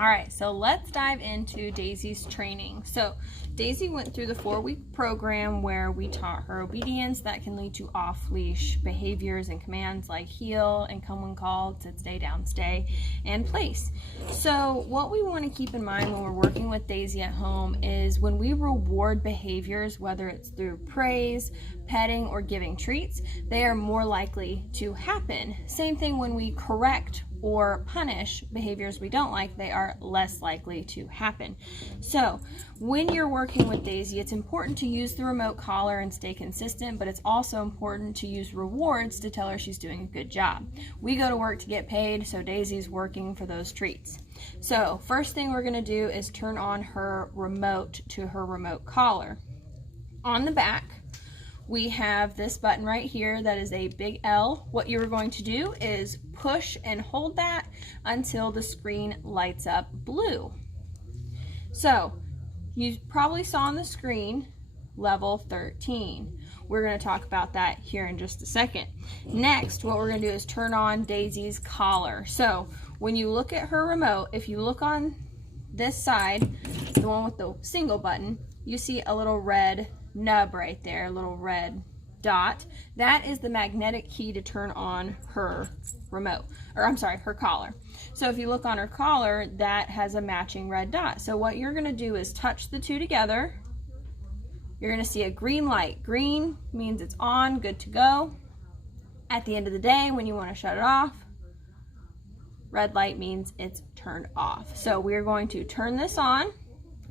All right, so let's dive into Daisy's training. So Daisy went through the 4-week program where we taught her obedience that can lead to off-leash behaviors and commands like heel and come when called, sit, stay, down, stay, and place. So what we want to keep in mind when we're working with Daisy at home is when we reward behaviors, whether it's through praise, petting, or giving treats, they are more likely to happen. Same thing when we correct or punish behaviors we don't like, they are less likely to happen. So when you're working with Daisy, it's important to use the remote collar and stay consistent, but it's also important to use rewards to tell her she's doing a good job. We go to work to get paid, so Daisy's working for those treats. So first thing we're going to do is turn on her remote to her remote collar. On the back, we have this button right here that is a big L. What you're going to do is push and hold that until the screen lights up blue. So you probably saw on the screen level 13. We're going to talk about that here in just a second. Next, what we're going to do is turn on Daisy's collar. So when you look at her remote, if you look on this side, the one with the single button, you see a little red nub right there, a little red dot. That is the magnetic key to turn on her remote, or I'm sorry, her collar. So if you look on her collar, that has a matching red dot. So what you're going to do is touch the two together. You're going to see a green light. Green means it's on, good to go. At the end of the day, when you want to shut it off, red light means it's turned off. So we're going to turn this on.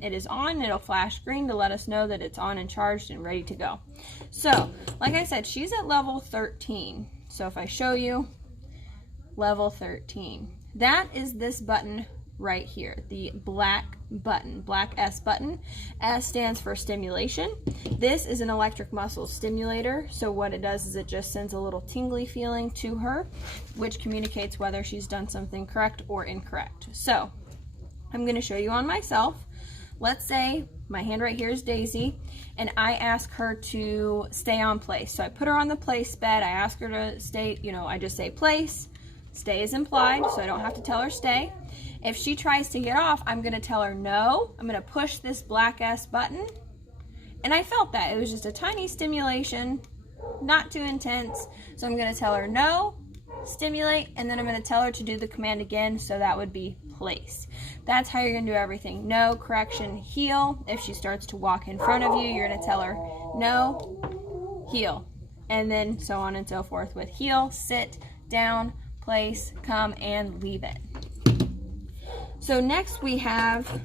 It is on, it'll flash green to let us know that it's on and charged and ready to go. So, like I said, she's at level 13. So if I show you, level 13. That is this button right here, the black button, black S button. S stands for stimulation. This is an electric muscle stimulator. So what it does is it just sends a little tingly feeling to her, which communicates whether she's done something correct or incorrect. So I'm going to show you on myself. Let's say my hand right here is Daisy, and I ask her to stay on place. So I put her on the place bed. I ask her to stay, I just say place. Stay is implied, so I don't have to tell her stay. If she tries to get off, I'm going to tell her no. I'm going to push this black S button. And I felt that. It was just a tiny stimulation, not too intense. So I'm going to tell her no, stimulate, and then I'm going to tell her to do the command again, so that would be place. That's how you're going to do everything. No, correction, heel. If she starts to walk in front of you, you're going to tell her no, heel, and then so on and so forth with heel, sit, down, place, come, and leave it. So next we have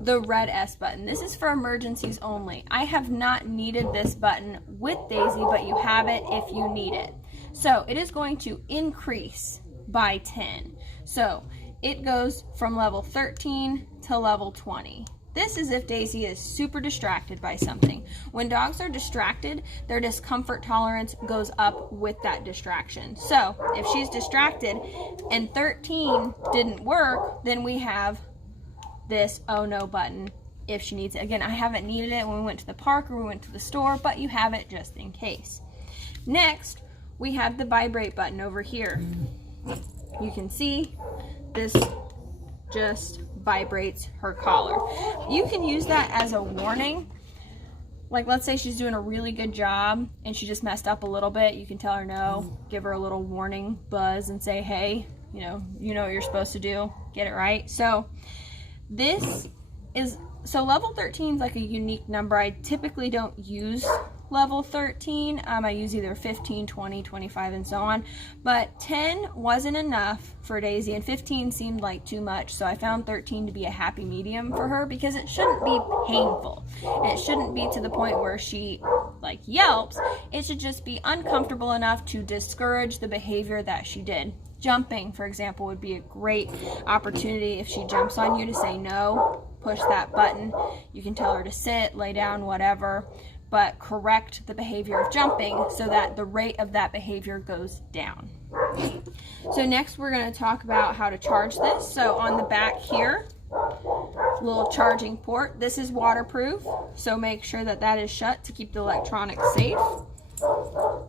the red S button. This is for emergencies only. I have not needed this button with Daisy, but you have it if you need it. So it is going to increase by 10. So it goes from level 13 to level 20. This is if Daisy is super distracted by something. When dogs are distracted, their discomfort tolerance goes up with that distraction. So if she's distracted and 13 didn't work, then we have this oh no button if she needs it. Again, I haven't needed it when we went to the park or we went to the store, but you have it just in case. Next, we have the vibrate button over here. You can see this just vibrates her collar. You can use that as a warning. Like, let's say she's doing a really good job and she just messed up a little bit. You can tell her no, give her a little warning buzz and say, hey, you know what you're supposed to do, get it right. So level 13 is like a unique number. I typically don't use level 13. I use either 15, 20, 25, and so on. But 10 wasn't enough for Daisy, and 15 seemed like too much. So I found 13 to be a happy medium for her because it shouldn't be painful. It shouldn't be to the point where she like yelps. It should just be uncomfortable enough to discourage the behavior that she did. Jumping, for example, would be a great opportunity. If she jumps on you, to say no, push that button. You can tell her to sit, lay down, whatever, but correct the behavior of jumping so that the rate of that behavior goes down. So next we're going to talk about how to charge this. So on the back here, little charging port. This is waterproof, so make sure that that is shut to keep the electronics safe.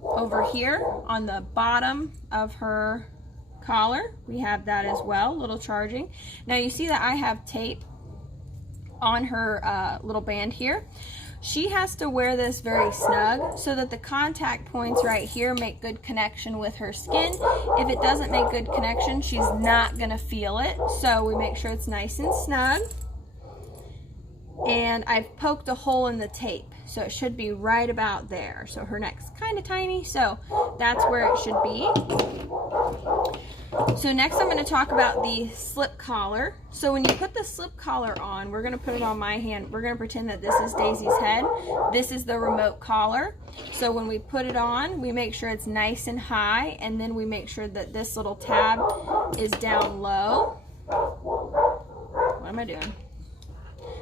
Over here on the bottom of her collar, we have that as well, little charging. Now you see that I have tape on her little band here. She has to wear this very snug so that the contact points right here make good connection with her skin. If it doesn't make good connection, she's not gonna feel it. So we make sure it's nice and snug. And I've poked a hole in the tape, so it should be right about there. So her neck's kind of tiny, so that's where it should be. So next I'm going to talk about the slip collar. So when you put the slip collar on, we're going to put it on my hand. We're going to pretend that this is Daisy's head. This is the remote collar. So when we put it on, we make sure it's nice and high, and then we make sure that this little tab is down low. What am I doing?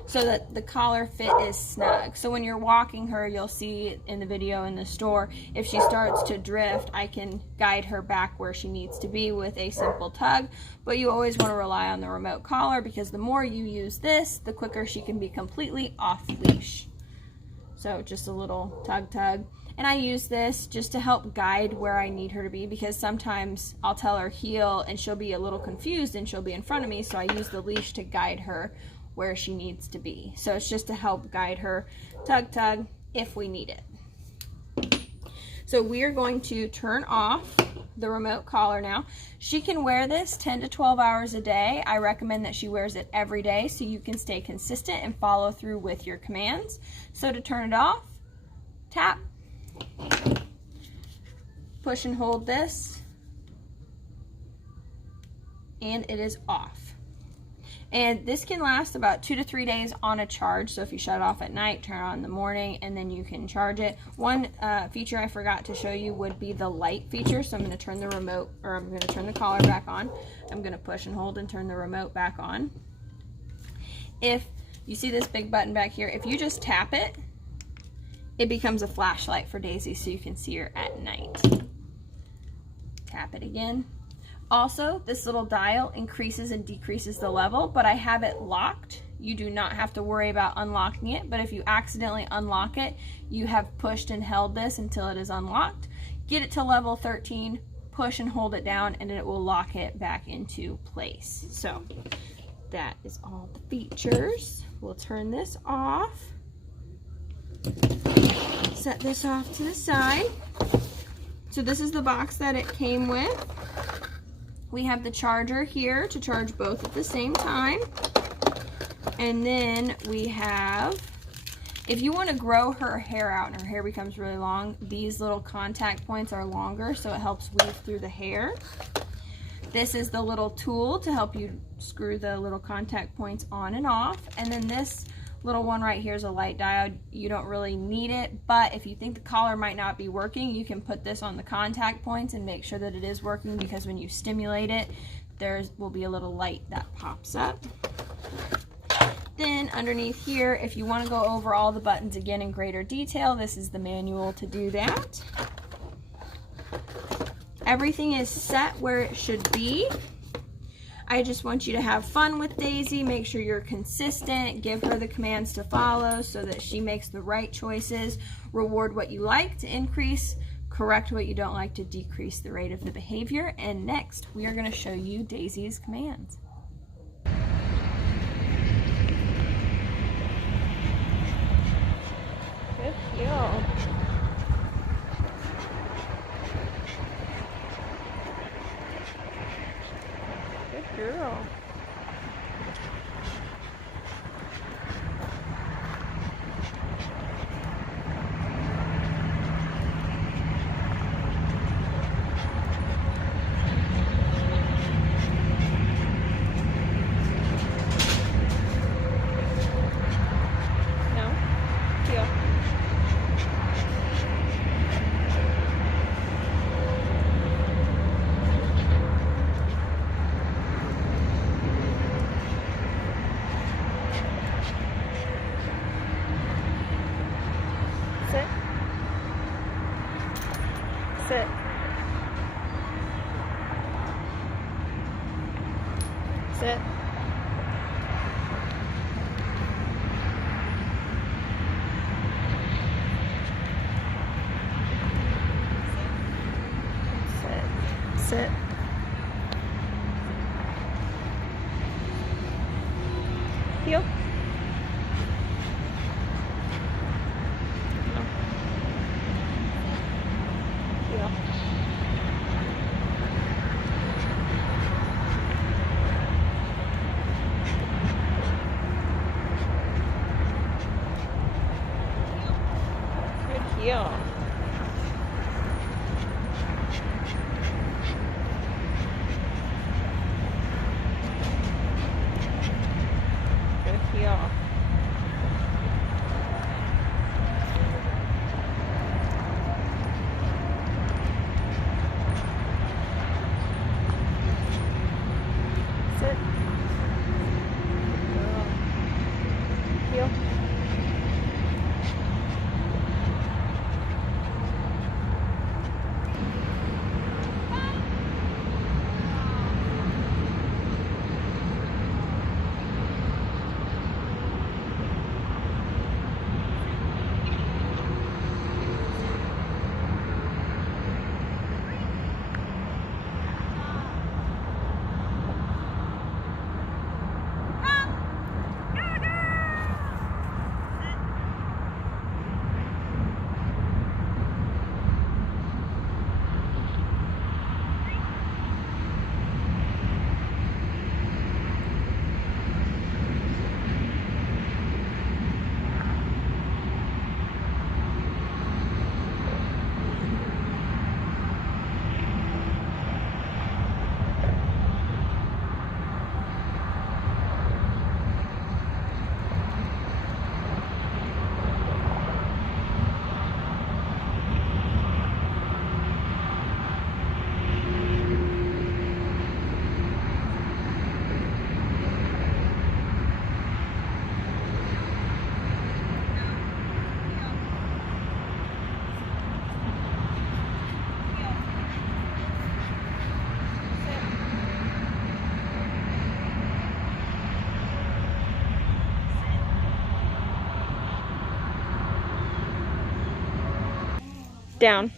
So that the collar fit is snug. So when you're walking her, you'll see in the video in the store, if she starts to drift, I can guide her back where she needs to be with a simple tug. But you always want to rely on the remote collar, because the more you use this, the quicker she can be completely off leash. So just a little tug tug. And I use this just to help guide where I need her to be, because sometimes I'll tell her heel and she'll be a little confused and she'll be in front of me, so I use the leash to guide her where she needs to be. So it's just to help guide her, tug tug if we need it. So we are going to turn off the remote collar now. She can wear this 10 to 12 hours a day. I recommend that she wears it every day so you can stay consistent and follow through with your commands. So to turn it off, tap, push and hold this, and it is off. And this can last about 2 to 3 days on a charge. So if you shut it off at night, turn it on in the morning, and then you can charge it. One feature I forgot to show you would be the light feature. So I'm going to turn the remote, or I'm going to turn the collar back on. I'm going to push and hold and turn the remote back on. If you see this big button back here, if you just tap it, it becomes a flashlight for Daisy so you can see her at night. Tap it again. Also, this little dial increases and decreases the level, but I have it locked. You do not have to worry about unlocking it, but if you accidentally unlock it, you have pushed and held this until it is unlocked. Get it to level 13, push and hold it down, and it will lock it back into place. So that is all the features. We'll turn this off. Set this off to the side. So this is the box that it came with. We have the charger here to charge both at the same time. And then we have, if you want to grow her hair out and her hair becomes really long, these little contact points are longer, so it helps weave through the hair. This is the little tool to help you screw the little contact points on and off. And then this little one right here is a light diode. You don't really need it, but if you think the collar might not be working, you can put this on the contact points and make sure that it is working, because when you stimulate it, there will be a little light that pops up. Then underneath here, if you want to go over all the buttons again in greater detail, this is the manual to do that. Everything is set where it should be. I just want you to have fun with Daisy, make sure you're consistent, give her the commands to follow so that she makes the right choices, reward what you like to increase, correct what you don't like to decrease the rate of the behavior. And next, we are going to show you Daisy's commands. Good deal. Girl. No? Heel. Sit. Sit. Sit. Sit. Sit. Heel. Heel. Good heel. Good heel. Sit. Girl. Heel. Down.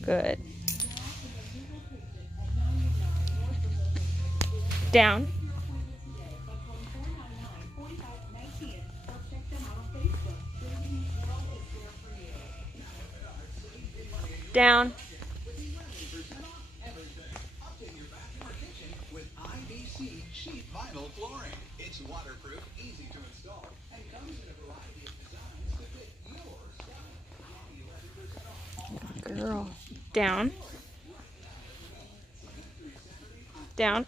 Good. Down. Down. With IBC sheet vinyl flooring. It's waterproof, easy to install, and comes in a variety of designs to fit your style. Girl. Down. Down.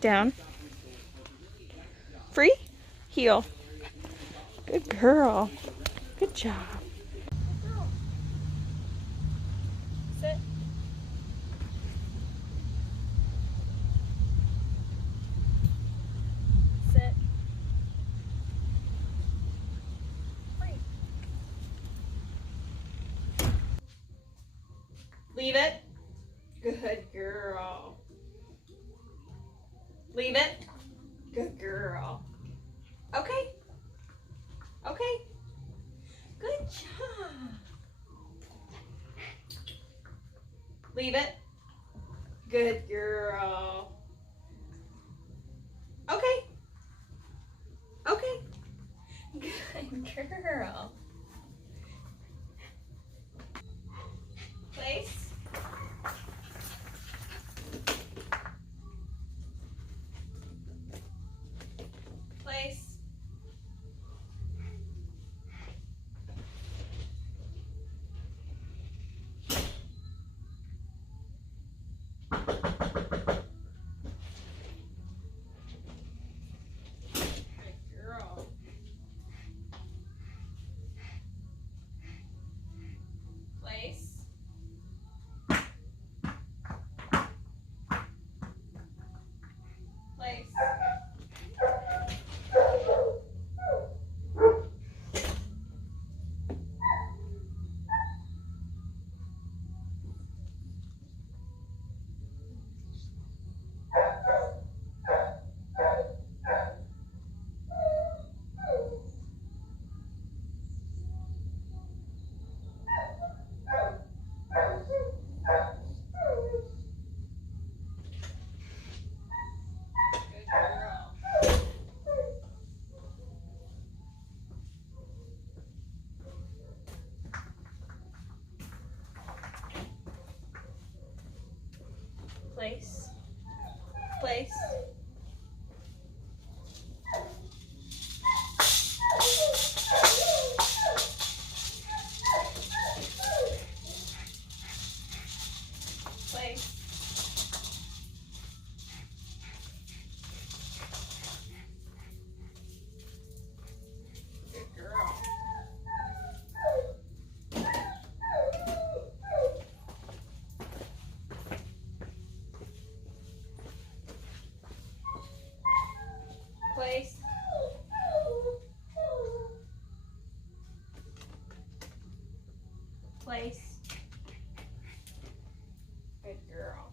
Down. Free. Heel. Good girl. Good job. Sit. Sit. Free. Leave it. Good girl. Leave it. Good girl. Okay. Okay. Good job. Leave it. Good girl. Okay. Okay. Good girl. Place. Place. Good girl. Place. Place. Place. Good girl. Place. Place. Good girl.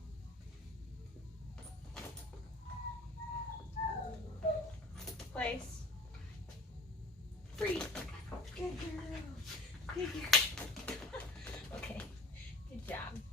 Place. Breathe. Good girl. Good girl. Okay. Good job.